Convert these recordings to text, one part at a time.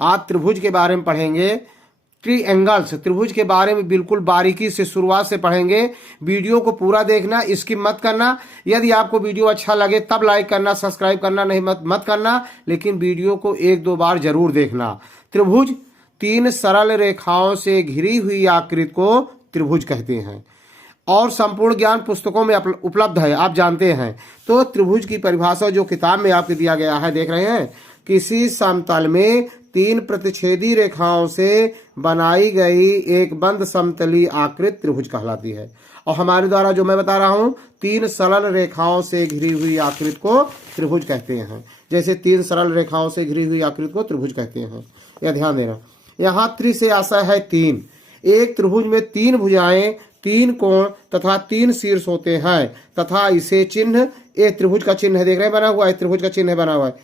आप त्रिभुज के बारे में पढ़ेंगे, ट्रीएंगल्स, त्रिभुज के बारे में बिल्कुल बारीकी से शुरुआत से पढ़ेंगे। वीडियो को पूरा देखना, स्किप मत करना। यदि आपको वीडियो अच्छा लगे तब लाइक करना, सब्सक्राइब करना नहीं मत करना, लेकिन वीडियो को 1-2 बार जरूर देखना। त्रिभुज 3 सरल रेखाओं से घिरी हुई आकृति को त्रिभुज कहते हैं और संपूर्ण ज्ञान पुस्तकों में उपलब्ध है, आप जानते हैं। तो त्रिभुज की परिभाषा जो किताब में आपको दिया गया है, देख रहे हैं, किसी समतल में 3 प्रतिच्छेदी रेखाओं से बनाई गई एक बंद समतली आकृति त्रिभुज कहलाती है। और हमारे द्वारा जो मैं बता रहा हूं, 3 सरल रेखाओं से घिरी हुई आकृति को त्रिभुज कहते हैं। जैसे 3 सरल रेखाओं से घिरी हुई आकृति को त्रिभुज कहते हैं, यह ध्यान देना। यहाँ त्रि से आशय है 3। एक त्रिभुज में 3 भुजाएं, 3 कोण तथा 3 शीर्ष होते हैं तथा इसे चिन्ह, ए त्रिभुज का चिन्ह है, देख रहे हैं बना हुआ है, त्रिभुज का चिन्ह बना हुआ है,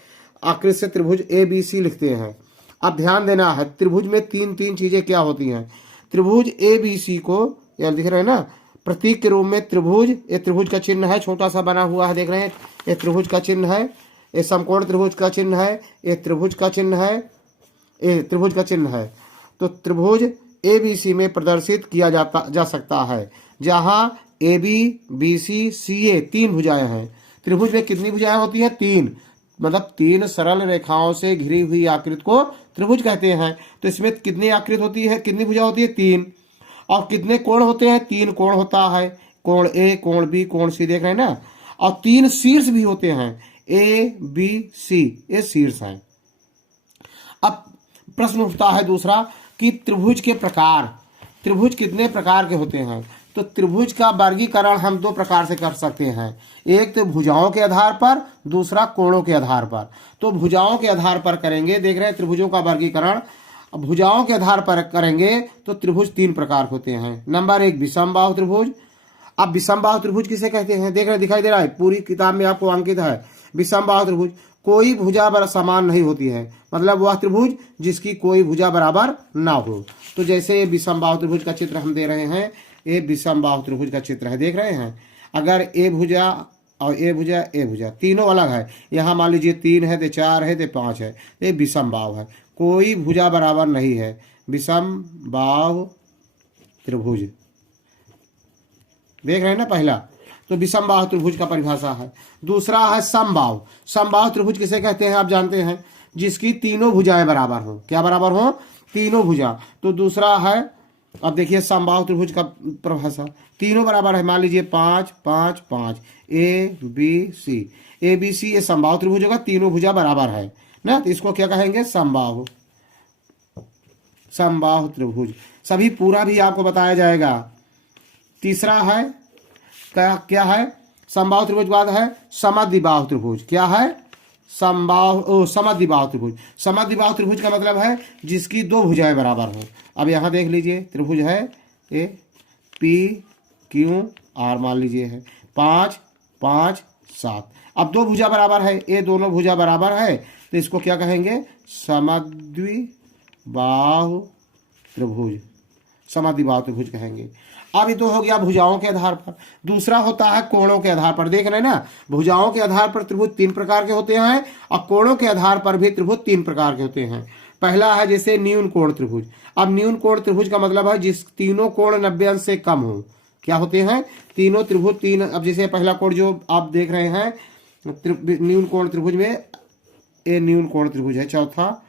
आकृति से त्रिभुज ABC लिखते हैं। अब ध्यान देना है, त्रिभुज में 3 चीजें क्या होती हैं। त्रिभुज ABC को, यार दिख रहे हैं ना, प्रतीक के रूप में त्रिभुज, ये त्रिभुज का चिन्ह है, छोटा सा बना हुआ है, देख रहे हैं, ये त्रिभुज का चिन्ह है, ये समकोण त्रिभुज का चिन्ह है, ये त्रिभुज का चिन्ह है, ये त्रिभुज का चिन्ह है। तो त्रिभुज ABC में प्रदर्शित किया जा सकता है, जहां AB, BC, CA 3 भुजाएं हैं। त्रिभुज में कितनी भुजाएं होती हैं? 3, मतलब 3 सरल रेखाओं से घिरी हुई आकृति को त्रिभुज कहते हैं। तो इसमें कितनी आकृति होती है, कितनी भुजा होती है? 3। और कितने कोण होते हैं? 3 कोण होता है, कोण A, कोण B, कोण C, देख रहे हैं ना। और 3 शीर्ष भी होते हैं, A, B, C, ये शीर्ष हैं। अब प्रश्न उठता है दूसरा कि त्रिभुज के प्रकार, त्रिभुज कितने प्रकार के होते हैं। तो त्रिभुज का वर्गीकरण हम 2 प्रकार से कर सकते हैं, एक तो भुजाओं के आधार पर, दूसरा कोणों के आधार पर। तो भुजाओं के आधार पर करेंगे, देख रहे हैं त्रिभुजों का वर्गीकरण। भुजाओं के आधार पर करेंगे तो त्रिभुज 3 प्रकार होते हैं। नंबर 1 विषमबाहु त्रिभुज। अब विषमबाहु त्रिभुज किसे कहते हैं, देख रहे दिखाई दे रहा है, पूरी किताब में आपको अंकित है। विषमबाहु त्रिभुज, कोई भुजा बराबर समान नहीं होती है, मतलब वह त्रिभुज जिसकी कोई भुजा बराबर ना हो। तो जैसे विषमबाहु त्रिभुज का चित्र हम दे रहे हैं, ये विषमबाहु त्रिभुज का चित्र है, देख रहे हैं। अगर ए भुजा और ए भुजा, ए भुजा तीनों अलग है, यहाँ मान लीजिए 3 है, तो 4 है, तो 5 है, ये विषमबाहु है, कोई भुजा बराबर नहीं है, विषमबाहु त्रिभुज, देख रहे हैं ना पहला। तो विषमबाहु त्रिभुज का परिभाषा है। दूसरा है समबाहु। समबाहु त्रिभुज किसे कहते हैं, आप जानते हैं, जिसकी तीनों भुजाएं बराबर हो। क्या बराबर हो? तीनों भुजा। तो दूसरा है, अब देखिए समबाहु त्रिभुज का परिभाषा, तीनों बराबर है, मान लीजिए 5, 5, 5, ABC, ABC ये समबाहु त्रिभुज होगा, तीनों भुजा बराबर है ना, तो इसको क्या कहेंगे? समबाहु, समबाहु त्रिभुज। सभी पूरा भी आपको बताया जाएगा। तीसरा है क्या है? समबाहु त्रिभुज बाद है समद्विबाहु त्रिभुज। क्या है? समद्विबाहु त्रिभुज। समद्विबाहु त्रिभुज का मतलब है जिसकी 2 भुजाएं बराबर हो। अब यहाँ देख लीजिए त्रिभुज है ए PQR, मान लीजिए है 5, 5, 7। अब 2 भुजा बराबर है, ये दोनों भुजा बराबर है, तो इसको क्या कहेंगे? समद्विबाहु त्रिभुज, समद्विबाहु त्रिभुज कहेंगे। अब ये तो हो गया भुजाओं के आधार पर। दूसरा होता है कोणों के आधार पर। देख रहे हैं ना, भुजाओं के आधार पर त्रिभुज 3 प्रकार के होते हैं और कोणों के आधार पर भी त्रिभुज 3 प्रकार के होते हैं। पहला है जैसे न्यून कोण त्रिभुज। अब न्यून कोण त्रिभुज का मतलब है जिस तीनों कोण 90 अंश से कम हो। क्या होते हैं? तीनों त्रिभुज 3। अब जैसे पहला कोण जो आप देख रहे हैं न्यून कोण त्रिभुज में, ये न्यून कोण त्रिभुज है। चौथा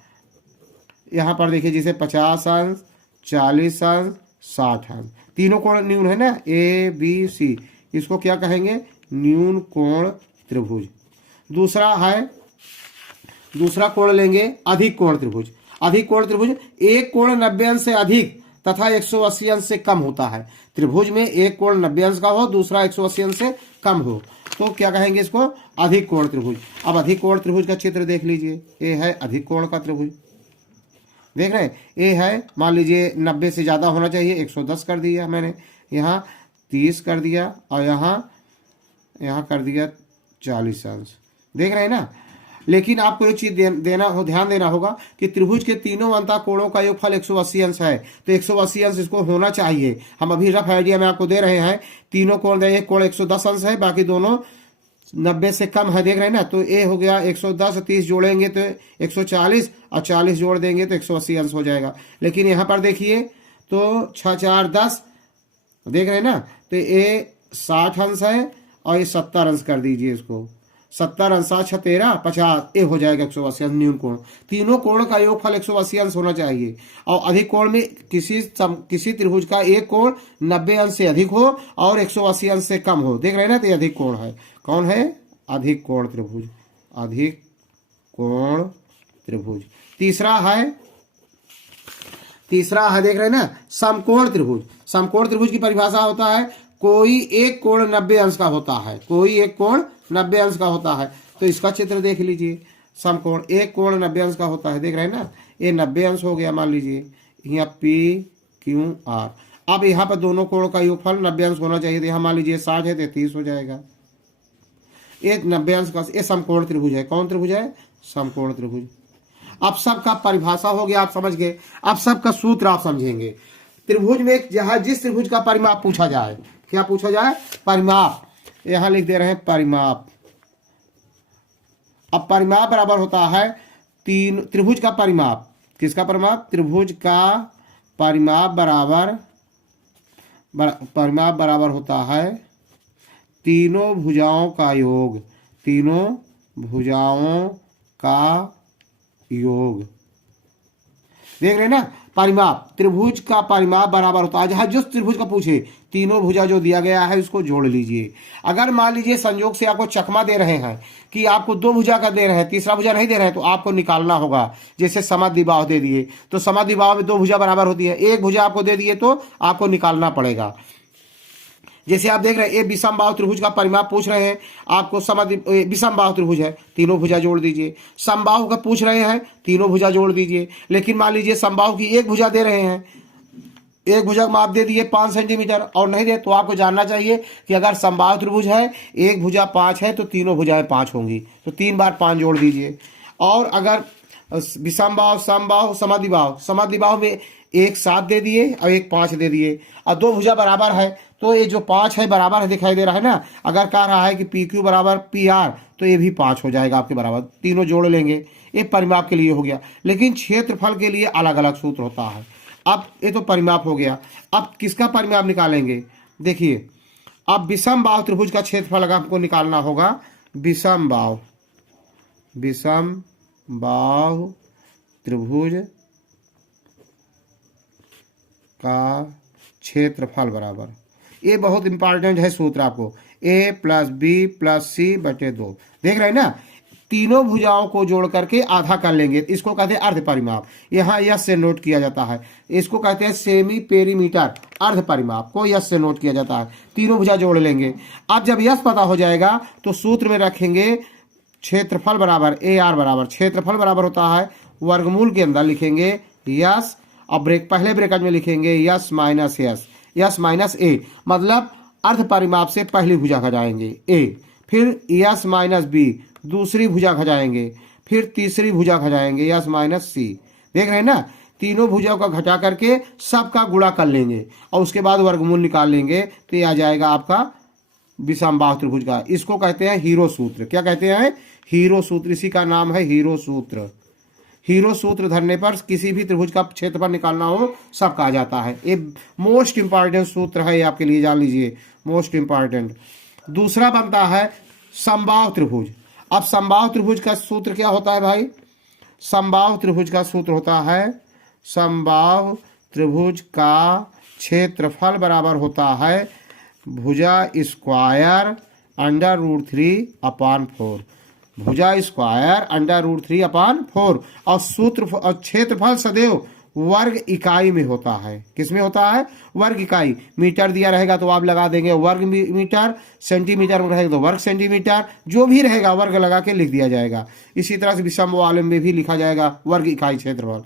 यहाँ पर देखिए जैसे 50 अंश, 40 अंश, 60 अंश, तीनों कोण न्यून है ना, ABC, इसको क्या कहेंगे? न्यून कोण त्रिभुज। दूसरा है, दूसरा कोण लेंगे अधिक कोण त्रिभुज। अधिक कोण त्रिभुज, एक कोण 90 अंश से अधिक तथा 180 अंश से कम होता है। त्रिभुज में एक कोण 90 अंश का हो, दूसरा 180 अंश से कम हो, तो क्या कहेंगे इसको? अधिक कोण त्रिभुज। अब अधिक कोण त्रिभुज का चित्र देख लीजिए, ये है अधिक कोण का त्रिभुज, देख रहे हैं। ये है, मान लीजिए 90 से ज़्यादा होना चाहिए, 110 कर दिया मैंने, यहाँ 30 कर दिया और यहाँ कर दिया 40 अंश, देख रहे हैं ना। लेकिन आपको एक चीज ध्यान देना होगा कि त्रिभुज के तीनों अंतः कोणों का योगफल 180 अंश है, तो 180 अंश इसको होना चाहिए। हम अभी रफ आइडिया में आपको दे रहे हैं, तीनों कोण, एक कोण 110 अंश है, बाकी दोनों 90 से कम है, देख रहे हैं ना। तो ए हो गया 110, 30 जोड़ेंगे तो 140 और 40 जोड़ देंगे तो 180 अंश हो जाएगा। लेकिन यहाँ पर देखिए तो 6 4 10, देख रहे हैं ना। तो ये 60 अंश है और ये 70 अंश कर दीजिए इसको। 70 अंश 6 13 50, ये हो जाएगा 180 अंश न्यून कोण। तीनों कोण का योगफल 180 अंश होना चाहिए। और अधिक कोण में किसी त्रिभुज का एक कोण 90 अंश से अधिक हो और 180 अंश से कम हो। देख रहे हैं ना, तो ये अधिक कोण है। कौन है? अधिक कोण त्रिभुज, अधिक कोण त्रिभुज। तीसरा है, देख रहे हैं ना, समकोण त्रिभुज। समकोण त्रिभुज की परिभाषा होता है कोई एक कोण 90 अंश का होता है, कोई एक कोण 90 अंश का होता है। तो इसका चित्र देख लीजिए, समकोण एक कोण 90 अंश का होता है, देख रहे हैं ना। ये 90 अंश हो गया, मान लीजिए यहाँ पी क्यू आर। अब यहाँ पर दोनों कोण का योगफल 90 अंश होना चाहिए। तो यहाँ मान लीजिए 60 है तो 30 हो जाएगा। ये 90 अंश का, ये समकोण त्रिभुज है। कौन त्रिभुज है? समकोण त्रिभुज। अब सबका परिभाषा हो गया, आप समझ गए। अब सबका सूत्र आप समझेंगे। त्रिभुज में जहां जिस त्रिभुज का परिमाप पूछा जाए, क्या पूछा जाए? परिमाप। यहां लिख दे रहे हैं परिमाप। अब परिमाप बराबर होता है तीन, त्रिभुज का परिमाप। किसका परिमाप? त्रिभुज का परिमाप बराबर होता है तीनों भुजाओं का योग, तीनों भुजाओं का योग। देख रहे हैं ना, परिमाप, त्रिभुज का परिमाप बराबर होता है, जहां जिस त्रिभुज का पूछे तीनों भुजा जो दिया गया है उसको जोड़ लीजिए। अगर मान लीजिए संयोग से आपको चकमा दे रहे हैं कि आपको 2 भुजा का दे रहे हैं, तीसरा भुजा नहीं दे रहे हैं, तो आपको निकालना होगा। जैसे समद्विबाहु दे दिए तो समद्विबाहु में 2 भुजा बराबर होती है, एक भुजा आपको दे दिए तो आपको निकालना पड़ेगा। जैसे आप देख रहे हैं ये विषमबाहु त्रिभुज का परिमाप पूछ रहे हैं आपको। विषमबाहु त्रिभुज है, तीनों भुजा जोड़ दीजिए। समबाहु का पूछ रहे हैं, तीनों भुजा जोड़ दीजिए। लेकिन मान लीजिए समबाहु की एक भुजा दे रहे हैं, एक भुजा का माप दे दिए 5 सेंटीमीटर और नहीं दे, तो आपको जानना चाहिए कि अगर समबाहु त्रिभुज है, एक भुजा 5 है तो तीनों भुजाएं 5 होंगी। तो 3 बार 5 जोड़ दीजिए। और अगर विषमबाहु, समबाहु, समद्विबाहु में एक 7 दे दिए और एक 5 दे दिए और 2 भुजा बराबर है, तो ये जो 5 है बराबर है, दिखाई दे रहा है ना। अगर कह रहा है कि पी क्यू बराबर पी आर, तो ये भी 5 हो जाएगा आपके बराबर। तीनों जोड़ लेंगे, ये परिमाप के लिए हो गया। लेकिन क्षेत्रफल के लिए अलग अलग सूत्र होता है। अब ये तो परिमाप हो गया, अब किसका परिमाप निकालेंगे? देखिए, अब विषमबाहु त्रिभुज का क्षेत्रफल अगर हमको निकालना होगा, विषमबाहु त्रिभुज का क्षेत्रफल बराबर, ये बहुत इंपॉर्टेंट है सूत्र आपको, a + b + c / 2। देख रहे हैं ना, तीनों भुजाओं को जोड़ करके आधा कर लेंगे, इसको कहते हैं अर्ध परिमाप। यहाँ यस से नोट किया जाता है, इसको कहते हैं सेमी पेरीमीटर। अर्ध परिमाप को यस से नोट किया जाता है। तीनों भुजा जोड़ लेंगे। अब जब यस पता हो जाएगा तो सूत्र में रखेंगे क्षेत्रफल बराबर ए आर बराबर, क्षेत्रफल बराबर होता है वर्गमूल के अंदर लिखेंगे यस और पहले ब्रैकेट में लिखेंगे यस माइनस ए, मतलब अर्ध परिमाप से पहली भुजा घटाएंगे ए, फिर यस माइनस बी दूसरी भुजा घटाएंगे, फिर तीसरी भुजा घटाएंगे यस माइनस सी। देख रहे हैं ना, तीनों भुजाओं का घटा करके सबका गुणा कर लेंगे और उसके बाद वर्गमूल निकाल लेंगे, तो ये आ जाएगा आपका विषमबाहु त्रिभुज का। इसको कहते हैं हीरो सूत्र। क्या कहते हैं? हीरो सूत्र। इसी का नाम है हीरो सूत्र। हीरो सूत्र धरने पर किसी भी त्रिभुज का क्षेत्रफल निकालना हो सबका आ जाता है। ये मोस्ट इंपॉर्टेंट सूत्र है, आपके लिए जान लीजिए, मोस्ट इंपॉर्टेंट। दूसरा बनता है समबाहु त्रिभुज। अब समबाहु त्रिभुज का सूत्र क्या होता है भाई? समबाहु त्रिभुज का सूत्र होता है, समबाहु त्रिभुज का क्षेत्रफल बराबर होता है भुजा स्क्वायर √3/4, भुजा स्क्वायर √3/4। और सूत्र और क्षेत्रफल सदैव वर्ग इकाई में होता है। किसमें होता है? वर्ग इकाई। मीटर दिया रहेगा तो आप लगा देंगे वर्ग मीटर, सेंटीमीटर में रहेगा तो वर्ग सेंटीमीटर, जो भी रहेगा वर्ग लगा के लिख दिया जाएगा। इसी तरह से विषमबाहु में भी लिखा जाएगा वर्ग इकाई क्षेत्रफल।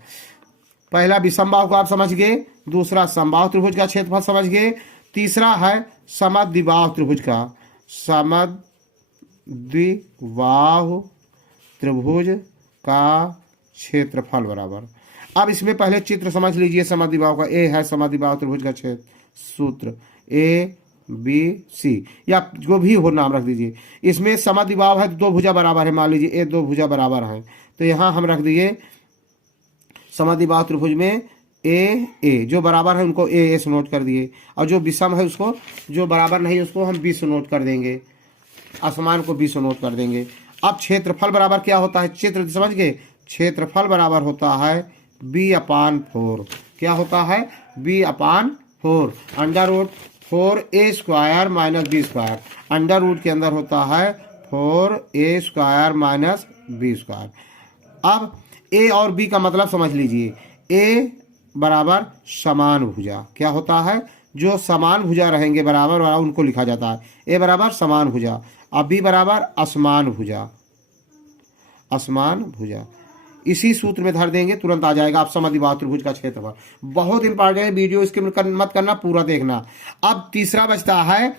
पहला विषमबाहु को आप समझ गए, दूसरा समबाहु त्रिभुज का क्षेत्रफल समझ गए, तीसरा है समद्विबाहु त्रिभुज का, समद्विबाहु त्रिभुज का क्षेत्रफल बराबर। अब इसमें पहले चित्र समझ लीजिए समद्विबाहु का। ए है समद्विबाहु त्रिभुज का क्षेत्र सूत्र, ए बी सी, या जो भी हो नाम रख दीजिए। इसमें समद्विबाहु है, दो भुजा बराबर है, मान लीजिए ए दो भुजा बराबर है, तो यहाँ हम रख दिए समद्विबाहु त्रिभुज में ए जो बराबर है उनको ए से नोट कर दिए, और जो विषम है उसको, जो बराबर नहीं उसको हम बी से नोट कर देंगे, असमान को बी से नोट कर देंगे। अब क्षेत्रफल बराबर क्या होता है, क्षेत्र समझ गए, क्षेत्रफल बराबर होता है b/4। क्या होता है, b/4, √4a² minus b²। Under root के अंदर होता है 4a² माइनस b²। अब ए और बी का मतलब समझ लीजिए, ए बराबर समान भुजा, क्या होता है, जो समान भुजा रहेंगे बराबर उनको लिखा जाता है, ए बराबर समान भुजा, अब बी बराबर असमान भुजा, असमान भुजा। इसी सूत्र में धर देंगे, तुरंत आ जाएगा आप समद्विबाहु त्रिभुज का क्षेत्रफल। बहुत इंपॉर्टेंट है, वीडियो इसके मत करना, पूरा देखना। अब तीसरा बचता है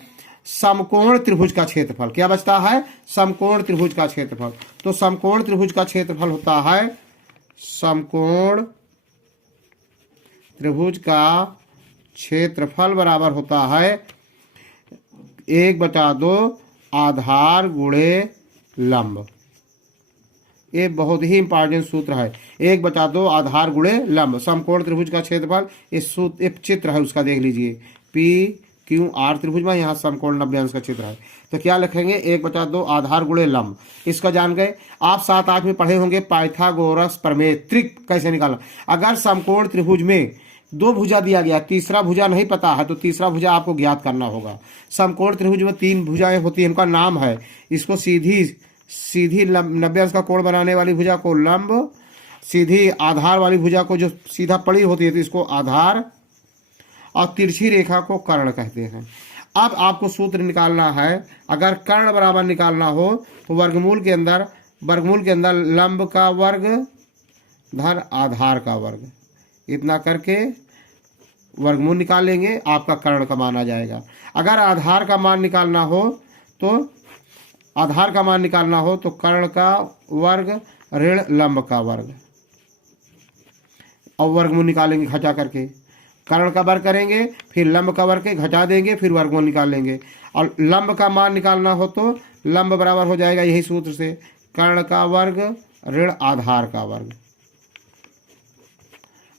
समकोण त्रिभुज का क्षेत्रफल। क्या बचता है, समकोण त्रिभुज का क्षेत्रफल। तो समकोण त्रिभुज का क्षेत्रफल होता है, समकोण त्रिभुज का क्षेत्रफल बराबर होता है 1/2 आधार गुणे लंब। ये बहुत ही इंपॉर्टेंट सूत्र है, 1/2 आधार गुणे लंब। समकोण त्रिभुज का क्षेत्रफल, इस सूत्र एक चित्र है उसका देख लीजिए, PQR त्रिभुज में यहाँ समकोण 90 अंश का चित्र है, तो क्या लिखेंगे 1/2 आधार गुणे लंब। इसका जान गए आप, 7-8 में पढ़े होंगे पाइथागोरस प्रमेय, त्रिक कैसे निकालना। अगर समकोण त्रिभुज में दो भुजा दिया गया, तीसरा भुजा नहीं पता है, तो तीसरा भुजा आपको ज्ञात करना होगा। समकोण त्रिभुज में 3 भुजाएं होती हैं, इनका नाम है, इसको सीधी 90 अंश का कोण बनाने वाली भुजा को लंब, सीधी आधार वाली भुजा को जो सीधा पड़ी होती है तो इसको आधार, और तिरछी रेखा को कर्ण कहते हैं। अब आपको सूत्र निकालना है, अगर कर्ण बराबर निकालना हो तो वर्गमूल के अंदर लंब का वर्ग धन आधार का वर्ग, इतना करके वर्गमूल निकाल लेंगे, आपका कर्ण का मान आ जाएगा। अगर आधार का मान निकालना हो तो कर्ण का वर्ग ऋण लंब का वर्ग, और वर्गमूल निकालेंगे घटा करके, कर्ण का वर्ग करेंगे, फिर लंब का वर्ग के घटा देंगे, फिर वर्गमूल निकाल लेंगे। और लंब का मान निकालना हो तो लंब बराबर हो जाएगा यही सूत्र से, कर्ण का वर्ग ऋण आधार का वर्ग।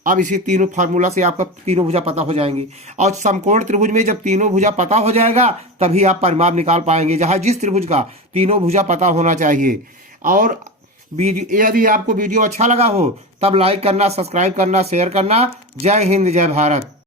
अब इसी तीनों फार्मूला से आपका तीनों भुजा पता हो जाएंगी, और समकोण त्रिभुज में जब तीनों भुजा पता हो जाएगा तभी आप परिमाप निकाल पाएंगे, जहां जिस त्रिभुज का तीनों भुजा पता होना चाहिए। और यदि आपको वीडियो अच्छा लगा हो तब लाइक करना, सब्सक्राइब करना, शेयर करना। जय हिंद, जय भारत।